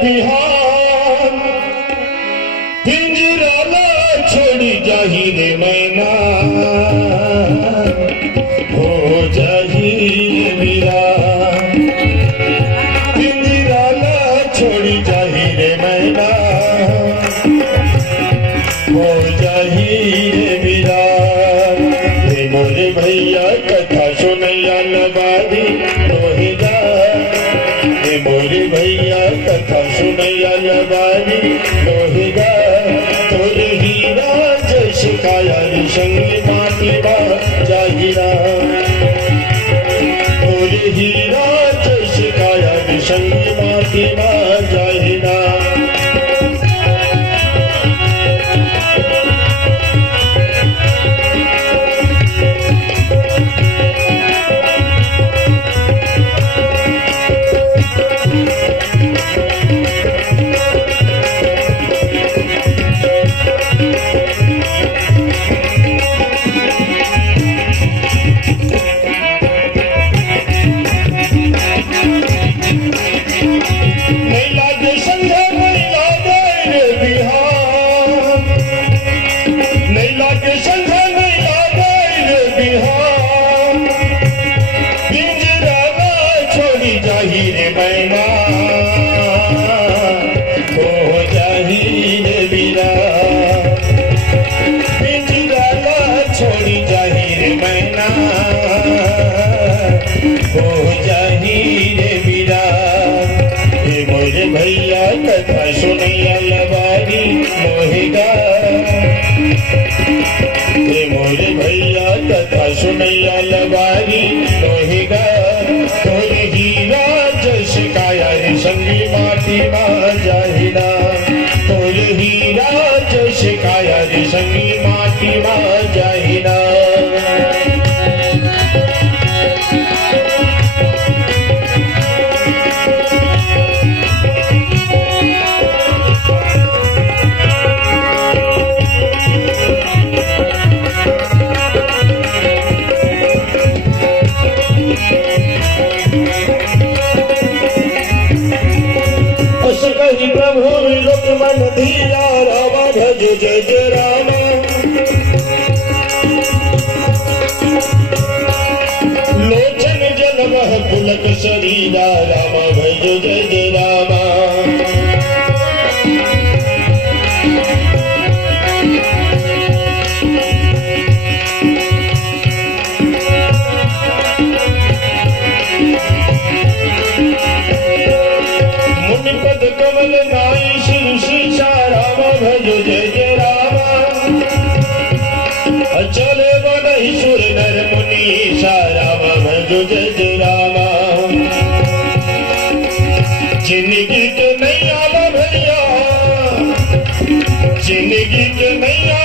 बिहार पिंजरा छोड़ी जाही रे मैना हो जाही वीरान पिंजरा छोड़ी जाही रे मैना हो जाही वीरान रे मोरे भैया कथा सुनैया नवादी रोहिदा रे मोरे भैया कथा सुनैया नवादी रोहिदा तोर हीरा जश काया संग माटी बा जाहिरा तोर हीरा जश काया संग माटी बा जाहिरा भैया कथा सुनैया लबारी मोहिगा मोरे भैया कथा सुनैया लबारी मोहिगा तोर हीरा जश काया संगी माटी मा जाहिरा तोर हीरा जश काया संगी माटी मा जाहिरा प्रभु लोक मन धीरा रामा भज जय जय रामा लोचन जल वह पुलक शरीरा रामा भज जय जय रामा मुनिपद कमल नाई शीर्षा राम भजो जय जय रामा चले बलहि सुर नर मुनीषा राम भजो जय जय रामा जिंदगी के नैया भैया जिंदगी के नैया